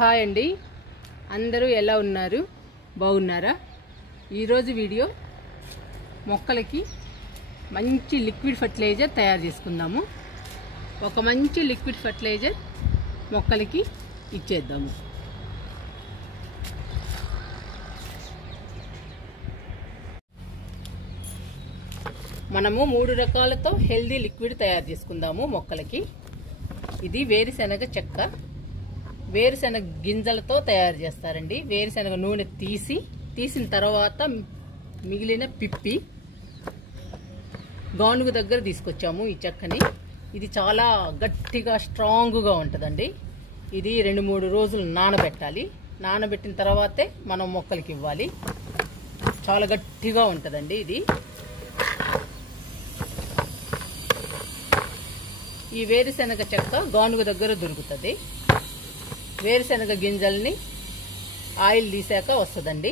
Hi అండి, అందరూ ఎలా ఉన్నారు? బాగున్నారా? ఈరోజు వీడియో మొక్కలకి మంచి లిక్విడ్ ఫర్టిలైజర్ తయారు చేసుకుందాము. ఒక మంచి లిక్విడ్ ఫర్టిలైజర్ మొక్కలకి ఇచ్చేద్దాము. మనము 3 రకాలతో హెల్దీ లిక్విడ్ తయారు చేసుకుందాము మొక్కలకి. ఇది వేరుశనగ చెక్క, వేరుశనగ గింజలతో తయారు చేస్తారండి. వేరుశనగ నూనె తీసిన తర్వాత మిగిలిన పిప్పి గానుగు దగ్గర తీసుకొచ్చాము ఈ చెక్కని. ఇది చాలా గట్టిగా స్ట్రాంగ్గా ఉంటుందండి. ఇది 2-3 రోజులు నానబెట్టాలి. నానబెట్టిన తర్వాతే మనం మొక్కలకి ఇవ్వాలి. చాలా గట్టిగా ఉంటుందండి ఇది. ఈ వేరుశనగ చెక్క గానుగు దగ్గర దొరుకుతుంది. వేరుశనగ గింజల్ని ఆయిల్ తీసాక వస్తుందండి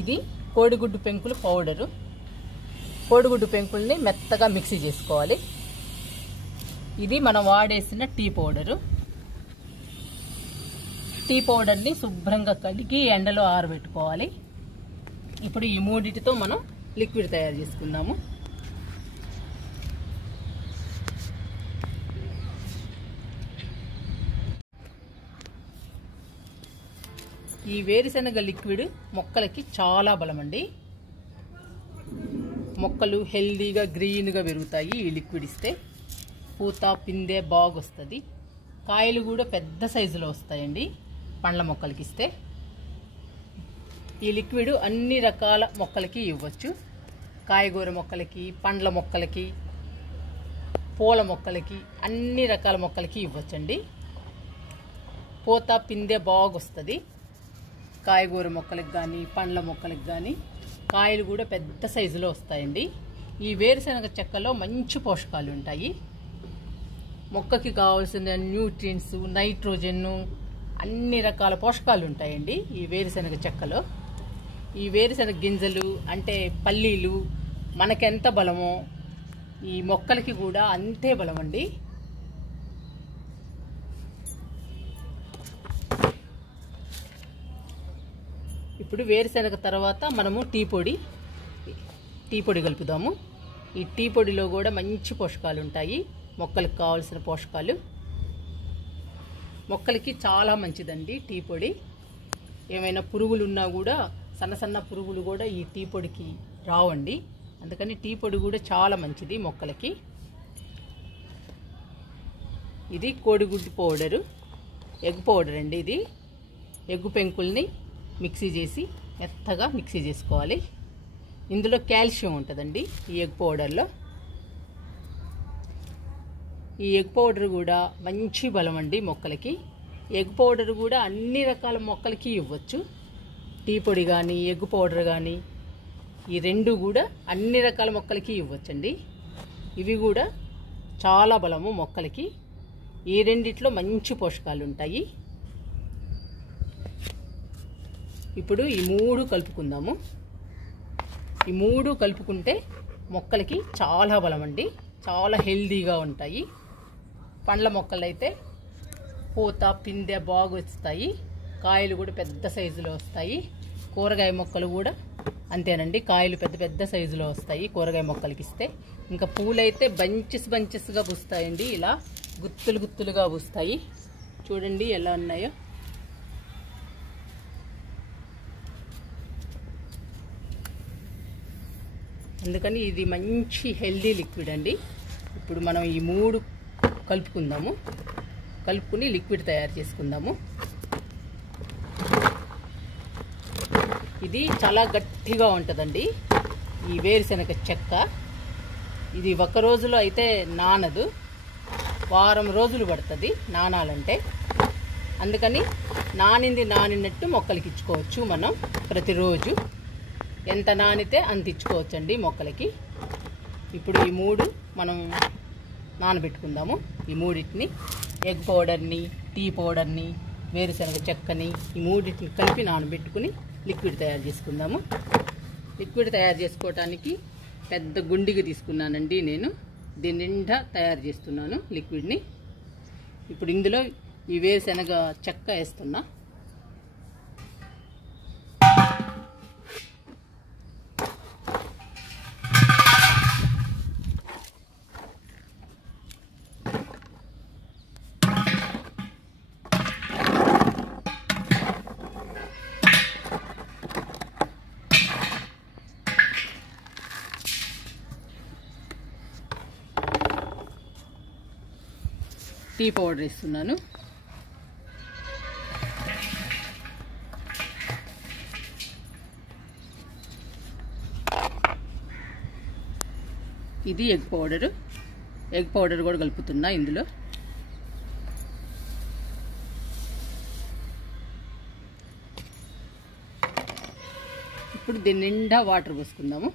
ఇది కోడిగుడ్డు పెంకులు పౌడరు. కోడిగుడ్డు పెంకుల్ని మెత్తగా మిక్సీ చేసుకోవాలి. ఇది మనం వాడేసిన టీ పౌడరు. టీ పౌడర్ని శుభ్రంగా కడిగి ఎండలో ఆరబెట్టుకోవాలి. ఇప్పుడు ఈ మూడిటితో మనం లిక్విడ్ తయారు చేసుకుందాము. ఈ వేరుశనగ లిక్విడ్ మొక్కలకి చాలా బలమండి. మొక్కలు హెల్దీగా గ్రీన్గా పెరుగుతాయి ఈ లిక్విడ్ ఇస్తే. పూత పిందె బాగొస్తుంది. కాయలు కూడా పెద్ద సైజులో వస్తాయండి పండ్ల మొక్కలకి ఇస్తే. ఈ లిక్విడ్ అన్ని రకాల మొక్కలకి ఇవ్వచ్చు. కాయగూర మొక్కలకి, పండ్ల మొక్కలకి, పూల మొక్కలకి, అన్ని రకాల మొక్కలకి ఇవ్వచ్చండి. పూత పిందె బాగొస్తుంది కాయగూర మొక్కలకు కానీ, పండ్ల మొక్కలకు కానీ. కాయలు కూడా పెద్ద సైజులో వస్తాయండి. ఈ వేరుశనగ చెక్కలో మంచి పోషకాలు ఉంటాయి. మొక్కకి కావాల్సిన న్యూట్రియంట్స్, నైట్రోజన్, అన్ని రకాల పోషకాలు ఉంటాయండి ఈ వేరుశనగ చెక్కలో. ఈ వేరుశనగ గింజలు అంటే పల్లీలు మనకెంత బలమో ఈ మొక్కలకి కూడా అంతే బలం అండి. ఇప్పుడు వేరుశనగ తర్వాత మనము టీ పొడి కలుపుదాము. ఈ టీ పొడిలో కూడా మంచి పోషకాలు ఉంటాయి. మొక్కలకు కావాల్సిన పోషకాలు. మొక్కలకి చాలా మంచిదండి టీ పొడి. ఏమైనా పురుగులు ఉన్నా కూడా, సన్న పురుగులు కూడా ఈ టీ పొడికి రావండి. అందుకని టీ పొడి కూడా చాలా మంచిది మొక్కలకి. ఇది కోడిగుడ్డు పౌడరు, ఎగ్ పౌడర్ అండి. ఇది ఎగ్గు పెంకుల్ని మిక్సీ చేసి మెత్తగా మిక్సీ చేసుకోవాలి. ఇందులో కాల్షియం ఉంటుందండి ఈ ఎగ్ పౌడర్లో. ఈ ఎగ్ పౌడర్ కూడా మంచి బలం అండి మొక్కలకి. ఎగ్ పౌడర్ కూడా అన్ని రకాల మొక్కలకి ఇవ్వచ్చు. టీ పొడి కానీ, ఎగ్ పౌడర్ కానీ, ఈ రెండు కూడా అన్ని రకాల మొక్కలకి ఇవ్వచ్చండి. ఇవి కూడా చాలా బలము మొక్కలకి. ఈ రెండిట్లో మంచి పోషకాలు ఉంటాయి. ఇప్పుడు ఈ 3 కలుపుకుందాము. ఈ 3 కలుపుకుంటే మొక్కలకి చాలా బలం అండి. చాలా హెల్దీగా ఉంటాయి. పండ్ల మొక్కలు అయితే పూత పిందె బాగా వస్తాయి. కాయలు కూడా పెద్ద సైజులో వస్తాయి. కూరగాయ మొక్కలు కూడా అంతేనండి. కాయలు పెద్ద సైజులో వస్తాయి కూరగాయ మొక్కలకి ఇస్తే. ఇంకా పూలైతే బంచెస్గా పూస్తాయండి. ఇలా గుత్తులుగా పూస్తాయి. చూడండి ఎలా ఉన్నాయో. అందుకని ఇది మంచి హెల్దీ లిక్విడ్ అండి. ఇప్పుడు మనం ఈ 3 కలుపుకుందాము. కలుపుకుని లిక్విడ్ తయారు చేసుకుందాము. ఇది చాలా గట్టిగా ఉంటుందండి ఈ వేరుశనగ చెక్క. ఇది ఒక రోజులో అయితే నానదు, వారం రోజులు పడుతుంది నానాలంటే. అందుకని నానినట్టు మొక్కలకి ఇచ్చుకోవచ్చు మనం ప్రతిరోజు. ఎంత నానితే అంత ఇచ్చుకోవచ్చండి మొక్కలకి. ఇప్పుడు ఈ 3 మనం నానబెట్టుకుందాము. ఈ 3టిని, ఎగ్ పౌడర్ని, టీ పౌడర్ని, వేరుశనగ చెక్కని, ఈ 3టిని కలిపి నానబెట్టుకుని లిక్విడ్ తయారు చేసుకుందాము. లిక్విడ్ తయారు చేసుకోవటానికి పెద్ద గుండిగా తీసుకున్నానండి నేను. దీని నిండా తయారు చేస్తున్నాను లిక్విడ్ని. ఇప్పుడు ఇందులో ఈ వేరుశనగ చెక్క వేస్తున్నా. టీ పౌడర్ వేస్తున్నాను. ఇది ఎగ్ పౌడర్ కూడా కలుపుతున్నా ఇందులో. ఇప్పుడు దీని నిండా వాటర్ పోసుకుందాము.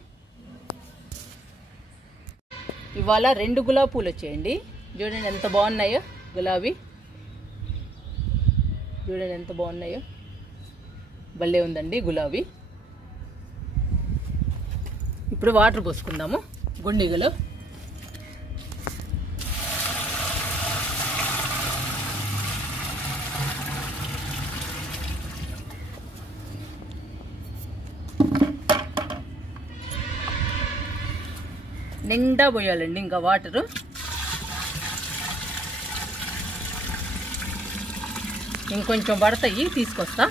ఇవాళ 2 గులాబీ పూలు వచ్చాయండి. చూడండి ఎంత బాగున్నాయో, గులాబీ చూడండి ఎంత బాగున్నాయో, భలే ఉందండి గులాబీ. ఇప్పుడు వాటర్ పోసుకుందాము గుండిగలో. నిండా పోయాలండి ఇంకా వాటరు. ఇంకొంచెం పడతాయి, తీసుకొస్తా.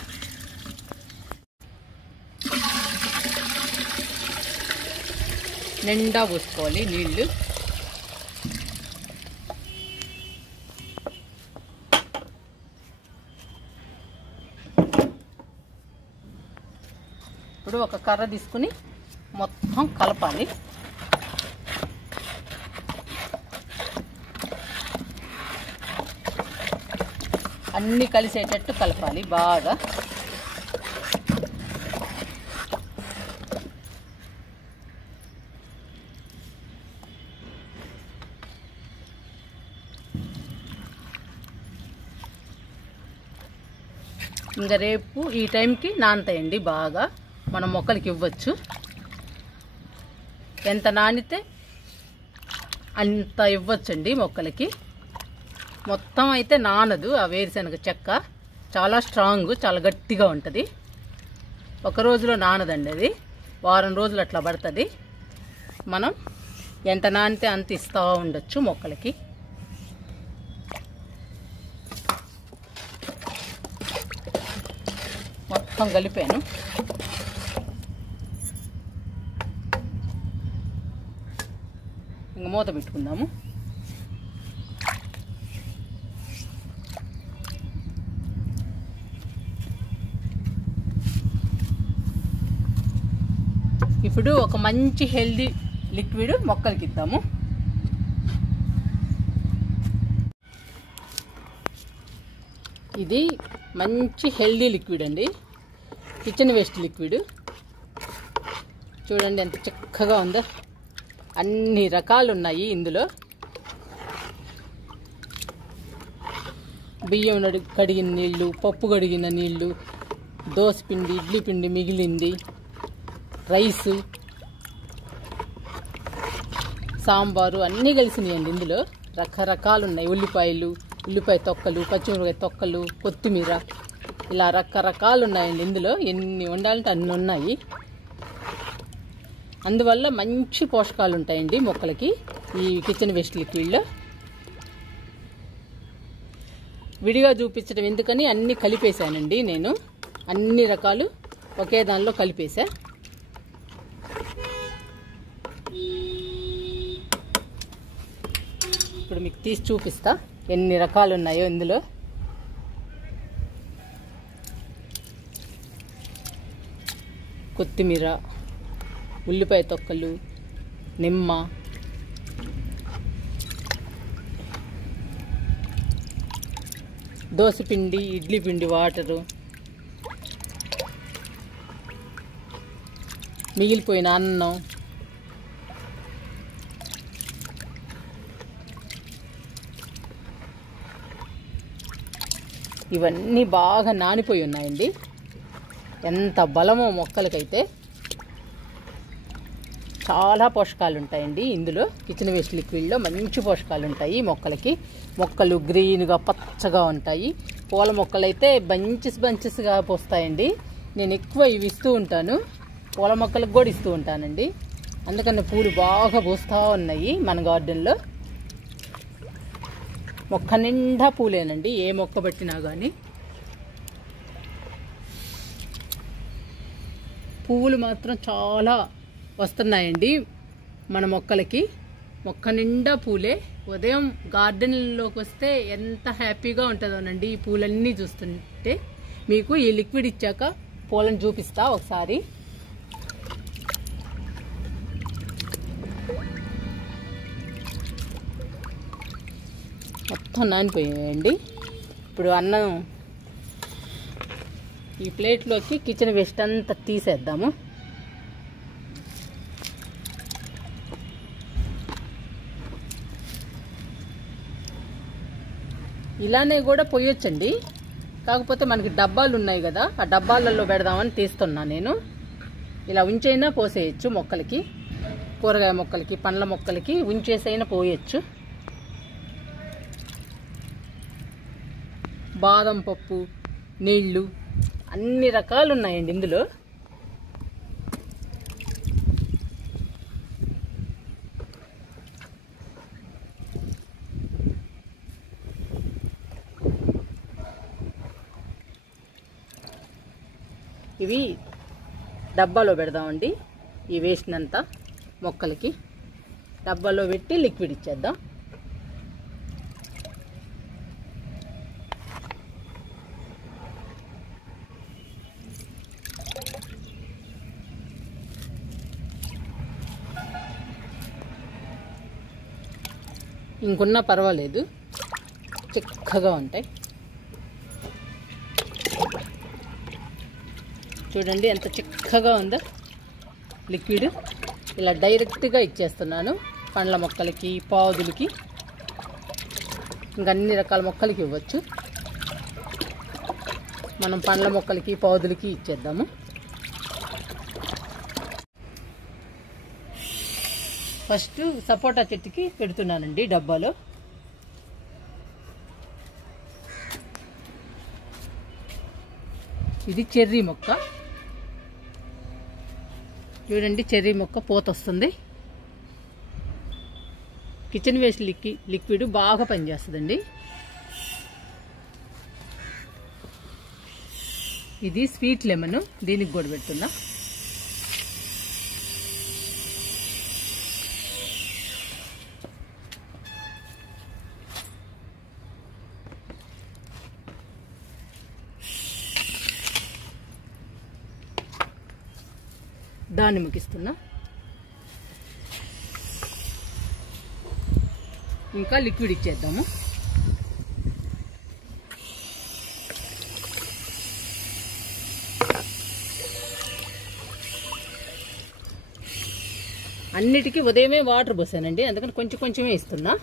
నిండా పోసుకోవాలి నీళ్ళు. ఇప్పుడు ఒక కర్ర తీసుకుని మొత్తం కలపాలి. అన్నీ కలిసేటట్టు కలపాలి బాగా. ఇంకా రేపు ఈ టైంకి నానతాయండి బాగా, మనం మొక్కలకి ఇవ్వచ్చు. ఎంత నానితే అంత ఇవ్వచ్చండి మొక్కలకి. మొత్తం అయితే నానదు. ఆ వేరుశనగ చెక్క చాలా స్ట్రాంగ్, చాలా గట్టిగా ఉంటుంది. ఒక రోజులో నానదండి అది, వారం రోజులు అట్లా పడుతుంది. మనం ఎంత నానితే అంత ఇస్తూ ఉండొచ్చు మొక్కలకి. మొత్తం కలిపాను. ఇంక మూత పెట్టుకుందాము. ఇప్పుడు ఒక మంచి హెల్దీ లిక్విడ్ మొక్కలకి ఇద్దాము. ఇది మంచి హెల్దీ లిక్విడ్ అండి, కిచెన్ వేస్ట్ లిక్విడ్. చూడండి ఎంత చక్కగా ఉందో, అన్ని రకాలు ఉన్నాయి ఇందులో. బియ్యం కడిగిన నీళ్ళు, పప్పు కడిగిన నీళ్ళు, దోశ పిండి, ఇడ్లీ పిండి మిగిలింది, రైసు, సాంబారు అన్నీ కలిసినాయండి ఇందులో. రకరకాలు ఉన్నాయి. ఉల్లిపాయ తొక్కలు, పచ్చిమిరపకాయ తొక్కలు, కొత్తిమీర, ఇలా రకరకాలు ఉన్నాయండి ఇందులో. ఎన్ని వండాలంటే అన్ని ఉన్నాయి. అందువల్ల మంచి పోషకాలు ఉంటాయండి మొక్కలకి ఈ కిచెన్ వేస్ట్ లిక్విడ్లో. విడిగా చూపించడం ఎందుకని అన్నీ కలిపేశానండి నేను. అన్ని రకాలు ఒకే దానిలో కలిపేసా. ఇప్పుడు మీకు తీసి చూపిస్తా ఎన్ని రకాలు ఉన్నాయో ఇందులో. కొత్తిమీర, ఉల్లిపాయ తొక్కలు, నిమ్మ, దోశ పిండి, ఇడ్లీ పిండి, వాటరు, మిగిలిపోయిన అన్నం, ఇవన్నీ బాగా నానిపోయి ఉన్నాయండి. ఎంత బలమో మొక్కలకైతే. చాలా పోషకాలు ఉంటాయండి ఇందులో. కిచెన్ వేస్ట్ లిక్విడ్లో మంచి పోషకాలు ఉంటాయి మొక్కలకి. మొక్కలు గ్రీన్గా పచ్చగా ఉంటాయి. పూల మొక్కలు అయితే బంచెస్గా పోస్తాయండి. నేను ఎక్కువ ఇవి ఇస్తూ ఉంటాను. పూల మొక్కలకు కూడా ఇస్తూ ఉంటానండి. అందుకని పూలు బాగా పూస్తూ ఉన్నాయి మన గార్డెన్లో. మొక్క నిండా పూలేనండి, ఏ మొక్క పట్టినా కానీ. పువ్వులు మాత్రం చాలా వస్తున్నాయండి మన మొక్కలకి. మొక్క నిండా పూలే. ఉదయం గార్డెన్లోకి వస్తే ఎంత హ్యాపీగా ఉంటుందోనండి ఈ పూలన్నీ చూస్తుంటే. మీకు ఈ లిక్విడ్ ఇచ్చాక పూలను చూపిస్తా ఒకసారి. మొత్తం నానిపోయాయండి. ఇప్పుడు అన్నం ఈ ప్లేట్లోకి కిచెన్ వేస్ట్ అంతా తీసేద్దాము. ఇలానే కూడా పోయొచ్చండి, కాకపోతే మనకి డబ్బాలు ఉన్నాయి కదా, ఆ డబ్బాలలో పెడదామని తీస్తున్నా నేను. ఇలా ఉంచైనా పోసేయచ్చు మొక్కలకి, కూరగాయ మొక్కలకి, పండ్ల మొక్కలకి ఉంచేసైనా పోయొచ్చు. బాదం పప్పు, నీళ్లు అన్ని రకాలు ఉన్నాయండి ఇందులో. ఇవి డబ్బాలో పెడదామండి. ఈ వేస్ట్నంతా మొక్కలకి డబ్బాలో పెట్టి లిక్విడ్ ఇచ్చేద్దాం. ఇంకున్నా పర్వాలేదు, చిక్కగా ఉంటాయి. చూడండి ఎంత చిక్కగా ఉందో లిక్విడ్. ఇలా డైరెక్ట్గా ఇచ్చేస్తున్నాను పండ్ల మొక్కలకి, పాదులకి, ఇంకా అన్ని రకాల మొక్కలకి ఇవ్వచ్చు. మనం పండ్ల మొక్కలకి, పాదులకి ఇచ్చేద్దాము. ఫస్ట్ సపోటా చెట్టుకి పెడుతున్నానండి డబ్బాలో. ఇది చెర్రీ మొక్క. చూడండి, చెర్రీ మొక్క పూత వస్తుంది. కిచెన్ వేస్ట్ లిక్విడ్ బాగా పనిచేస్తుందండి. ఇది స్వీట్ లెమన్, దీనికి కూడా పెడుతున్నా. దానిమ్మకి ఇస్తున్నా. ఇంకా లిక్విడ్ ఇచ్చేద్దాము. అన్నిటికీ ఉదయమే వాటర్ పోసానండి, అందుకని కొంచెం కొంచెమే ఇస్తున్నా.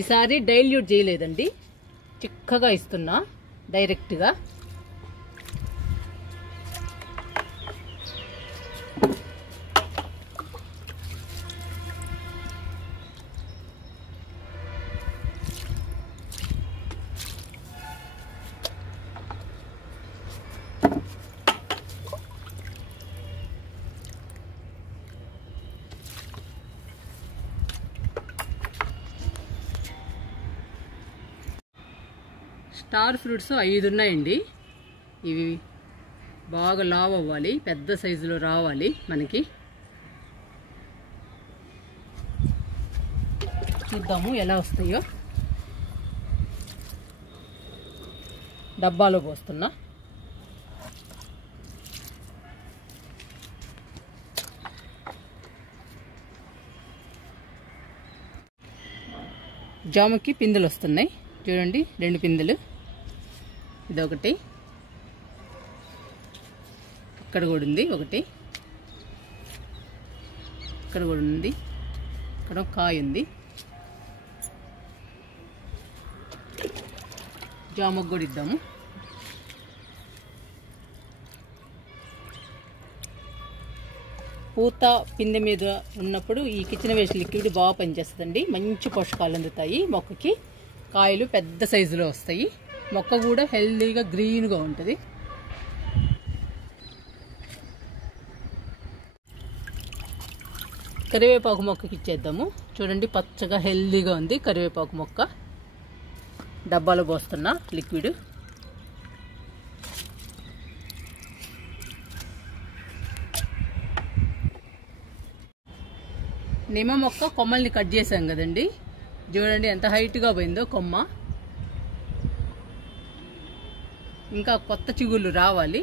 ఈసారి డైల్యూట్ చేయలేదండి, చిక్కగా ఇస్తున్నా డైరెక్ట్గా. స్టార్ ఫ్రూట్స్ 5 ఉన్నాయండి. ఇవి బాగా లావ్ అవ్వాలి, పెద్ద సైజులో రావాలి మనకి. చూద్దాము ఎలా వస్తాయో. డబ్బాలో పోస్తున్నా. జామకి పిందెలు వస్తున్నాయి చూడండి, 2 పిందెలు. ఇదొకటి, ఇక్కడ కూడా ఉంది ఒకటి, ఇక్కడ కూడా ఉంది, ఇక్కడ కాయ ఉంది. జామకు కూడా ఇద్దాము. పూత పిందె మీద ఉన్నప్పుడు ఈ కిచెన్ వేస్ట్ లిక్విడ్ బాగా పనిచేస్తుందండి. మంచి పోషకాలు అందుతాయి మొక్కకి. కాయలు పెద్ద సైజులో వస్తాయి. మొక్క కూడా హెల్దీగా గ్రీన్గా ఉంటుంది. కరివేపాకు మొక్కకి ఇచ్చేద్దాము. చూడండి పచ్చగా హెల్దీగా ఉంది కరివేపాకు మొక్క. డబ్బాలో పోస్తున్నా లిక్విడ్. నిమ్మ మొక్క కొమ్మల్ని కట్ చేసాం కదండి. చూడండి ఎంత హైట్గా పోయిందో కొమ్మ. ఇంకా కొత్త చిగుళ్ళు రావాలి.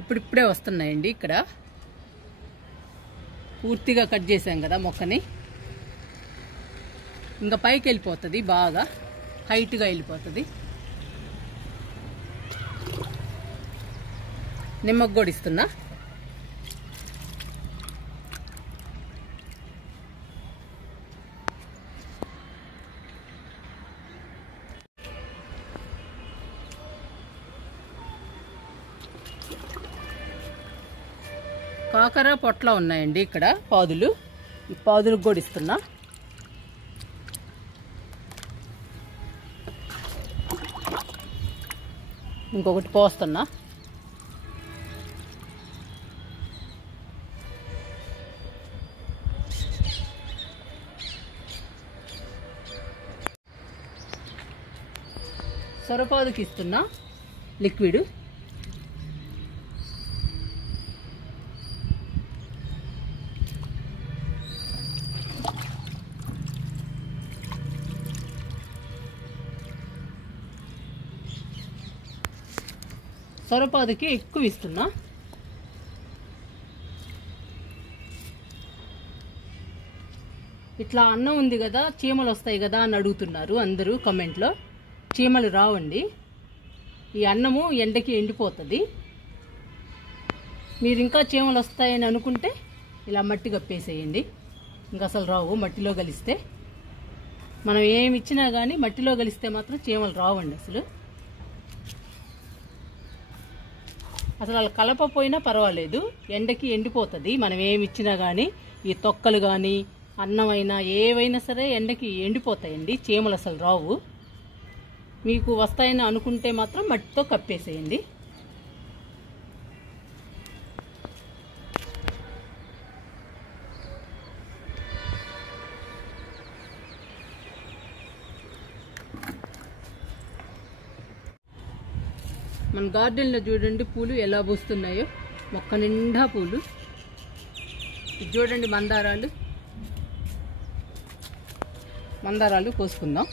ఇప్పుడిప్పుడే వస్తున్నాయండి. ఇక్కడ పూర్తిగా కట్ చేసాం కదా మొక్కని. ఇంకా పైకి వెళ్ళిపోతుంది, బాగా హైట్గా వెళ్ళిపోతుంది. నిమ్మకు కూడా ఇస్తున్నా. కాకర పొట్ల ఉన్నాయండి ఇక్కడ పాదులు. ఈ పాదులకు కూడా ఇస్తున్నా. ఇంకొకటి పోస్తున్నా. సొరపాదుకి ఇస్తున్నా లిక్విడ్. సొరపాదుకి ఎక్కువ ఇస్తున్నా. ఇట్లా అన్నం ఉంది కదా, చీమలు వస్తాయి కదా అని అడుగుతున్నారు అందరూ కమెంట్లో. చీమలు రావండి. ఈ అన్నము ఎండకి ఎండిపోతుంది. మీరు ఇంకా చీమలు వస్తాయని అనుకుంటే ఇలా మట్టి కప్పేసేయండి. ఇంకా అసలు రావు. మట్టిలో కలిస్తే మనం ఏమి ఇచ్చినా కానీ మట్టిలో కలిస్తే మాత్రం చీమలు రావండి. అసలు అలా కలపపోయినా పర్వాలేదు, ఎండకి ఎండిపోతుంది. మనం ఏమి ఇచ్చినా కానీ ఈ తొక్కలు కానీ అన్నమైనా ఏవైనా సరే ఎండకి ఎండిపోతాయండి. చీమలు అసలు రావు. మీకు వస్తాయని అనుకుంటే మాత్రం మట్టితో కప్పేసేయండి. మన గార్డెన్లో చూడండి పూలు ఎలా పూస్తున్నాయో. మొక్క నిండా పూలు. ఇది చూడండి మందారాలు కోసుకుందాం.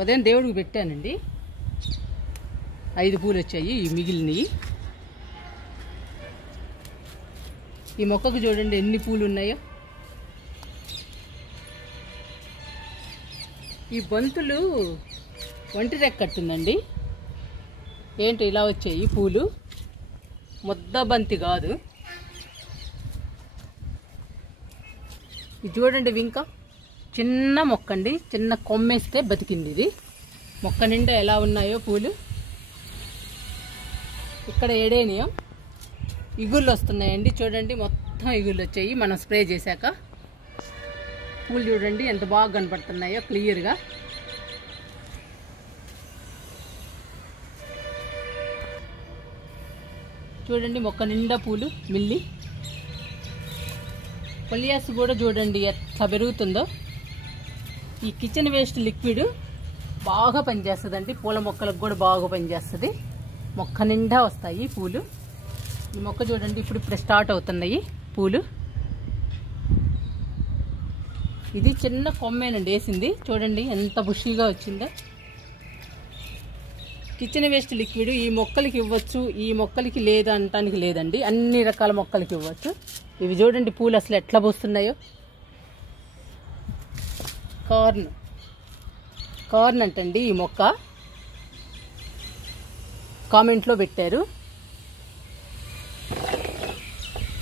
ఉదయం దేవుడికి పెట్టానండి. 5 పూలు వచ్చాయి ఈ మిగిలినవి. ఈ మొక్కకు చూడండి ఎన్ని పూలు ఉన్నాయో. ఈ బంతులు ఒంటి రెక్కట్టుందండి. ఏంటి ఇలా వచ్చాయి పూలు? ముద్ద బంతి కాదు. ఇది చూడండి ఇంకా చిన్న మొక్క అండి. చిన్న కొమ్మేస్తే బతికింది ఇది. మొక్క నిండా ఎలా ఉన్నాయో పూలు. ఇక్కడ ఎడేనియం ఇగుళ్ళు వస్తున్నాయండి. చూడండి మొత్తం ఇగుళ్ళు వచ్చాయి మనం స్ప్రే చేశాక. పూలు చూడండి ఎంత బాగా కనపడుతున్నాయో క్లియర్గా. చూడండి మొక్క నిండా పూలు. మిల్లి పొలియాస్ కూడా చూడండి ఎట్లా పెరుగుతుందో. ఈ కిచెన్ వేస్ట్ లిక్విడ్ బాగా పనిచేస్తుందండి. పూల మొక్కలకు కూడా బాగా పనిచేస్తుంది. మొక్క నిండా వస్తాయి పూలు. ఈ మొక్క చూడండి ఇప్పుడు స్టార్ట్ అవుతున్నాయి పూలు. ఇది చిన్న కొమ్మేనండి వేసింది. చూడండి ఎంత బుషీగా వచ్చిందో. కిచెన్ వేస్ట్ లిక్విడ్ ఈ మొక్కలకి ఇవ్వచ్చు, ఈ మొక్కలకి లేదు అనటానికి లేదండి. అన్ని రకాల మొక్కలకి ఇవ్వచ్చు. ఇవి చూడండి పూలు అసలు ఎట్లా పూస్తున్నాయో. కార్న్ అంటండి ఈ మొక్క. కామెంట్లో పెట్టారు.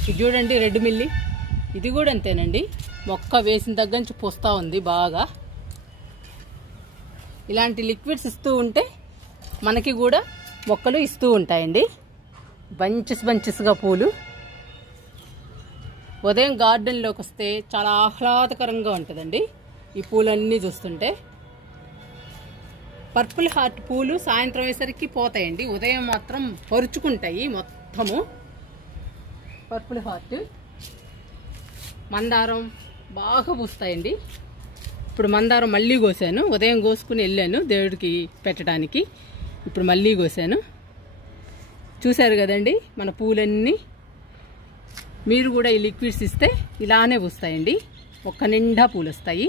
ఇది చూడండి రెడ్ మిల్లీ, ఇది కూడా అంతేనండి. మొక్క వేసిన దగ్గర నుంచి పూస్తూ ఉంది బాగా. ఇలాంటి లిక్విడ్స్ ఇస్తూ ఉంటే మనకి కూడా మొక్కలు ఇస్తూ ఉంటాయండి. బంచెస్గా పూలు. ఉదయం గార్డెన్లోకి వస్తే చాలా ఆహ్లాదకరంగా ఉంటుందండి ఈ పూలన్నీ చూస్తుంటే. పర్పుల్ హార్ట్ పూలు సాయంత్రం అయ్యేసరికి పోతాయండి, ఉదయం మాత్రం పరుచుకుంటాయి మొత్తము. పర్పుల్ హార్ట్, మందారం బాగా పూస్తాయండి. ఇప్పుడు మందారం మళ్ళీ కోసాను, ఉదయం కోసుకుని వెళ్ళాను దేవుడికి పెట్టడానికి. ఇప్పుడు మళ్ళీ కోసాను. చూశారు కదండి మన పూలన్నీ. మీరు కూడా ఈ లిక్విడ్స్ ఇస్తే ఇలానే పూస్తాయండి, ఒక్క నిండా పూలు వస్తాయి.